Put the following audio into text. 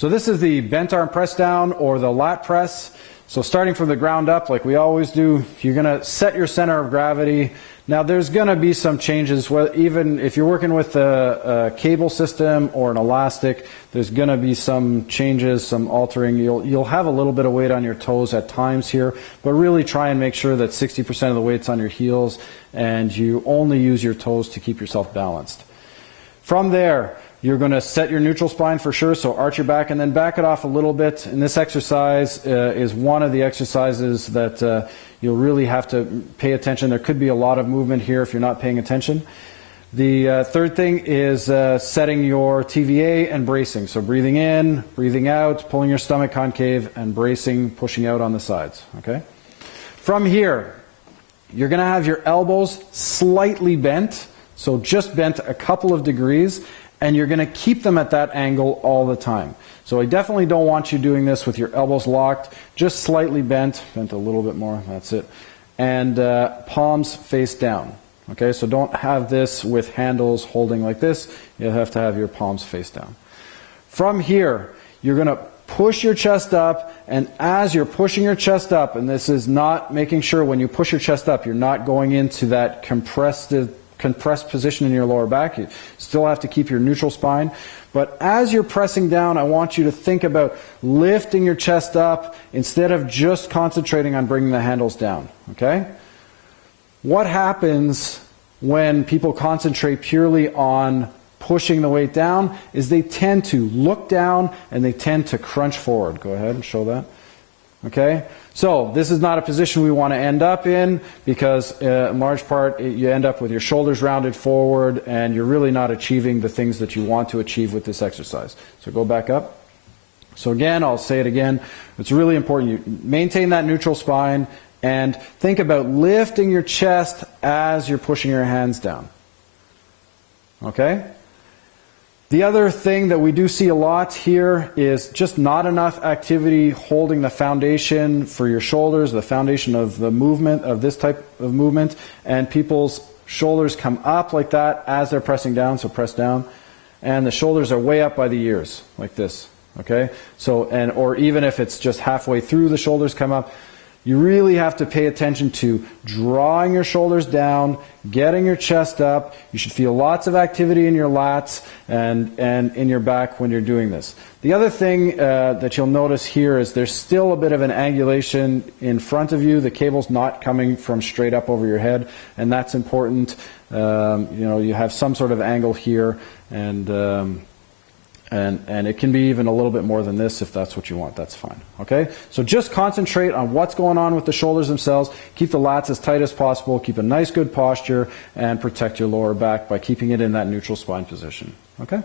So this is the bent arm press down or the lat press. So starting from the ground up, like we always do, you're going to set your center of gravity. Now there's going to be some changes, even if you're working with a cable system or an elastic, there's going to be some changes, some altering. You'll have a little bit of weight on your toes at times here, but really try and make sure that 60% of the weight's on your heels and you only use your toes to keep yourself balanced. From there, you're going to set your neutral spine for sure, so arch your back and then back it off a little bit. And this exercise is one of the exercises that you'll really have to pay attention. There could be a lot of movement here if you're not paying attention. The third thing is setting your TVA and bracing. So breathing in, breathing out, pulling your stomach concave, and bracing, pushing out on the sides. Okay? From here, you're going to have your elbows slightly bent, so just bent a couple of degrees, and you're going to keep them at that angle all the time. So I definitely don't want you doing this with your elbows locked, just slightly bent a little bit more, that's it, and palms face down. Okay, so don't have this with handles holding like this, you have to have your palms face down. From here, you're going to push your chest up, and as you're pushing your chest up, and this is not making sure when you push your chest up, you're not going into that compressed position in your lower back. You still have to keep your neutral spine. But as you're pressing down, I want you to think about lifting your chest up instead of just concentrating on bringing the handles down. Okay? What happens when people concentrate purely on pushing the weight down is they tend to look down and they tend to crunch forward. Go ahead and show that. Okay? So this is not a position we want to end up in because in large part you end up with your shoulders rounded forward and you're really not achieving the things that you want to achieve with this exercise. So go back up. So again, I'll say it again, it's really important you maintain that neutral spine and think about lifting your chest as you're pushing your hands down. Okay? The other thing that we do see a lot here is just not enough activity holding the foundation for your shoulders, the foundation of the movement, of this type of movement, and people's shoulders come up like that as they're pressing down, so press down, and the shoulders are way up by the ears, like this, okay? So, or even if it's just halfway through, the shoulders come up. You really have to pay attention to drawing your shoulders down, getting your chest up. You should feel lots of activity in your lats and in your back when you're doing this. The other thing that you'll notice here is there's still a bit of an angulation in front of you. The cable's not coming from straight up over your head, and that's important. You have some sort of angle here, and it can be even a little bit more than this if that's what you want. That's fine. Okay? So just concentrate on what's going on with the shoulders themselves. Keep the lats as tight as possible. Keep a nice good posture and protect your lower back by keeping it in that neutral spine position. Okay?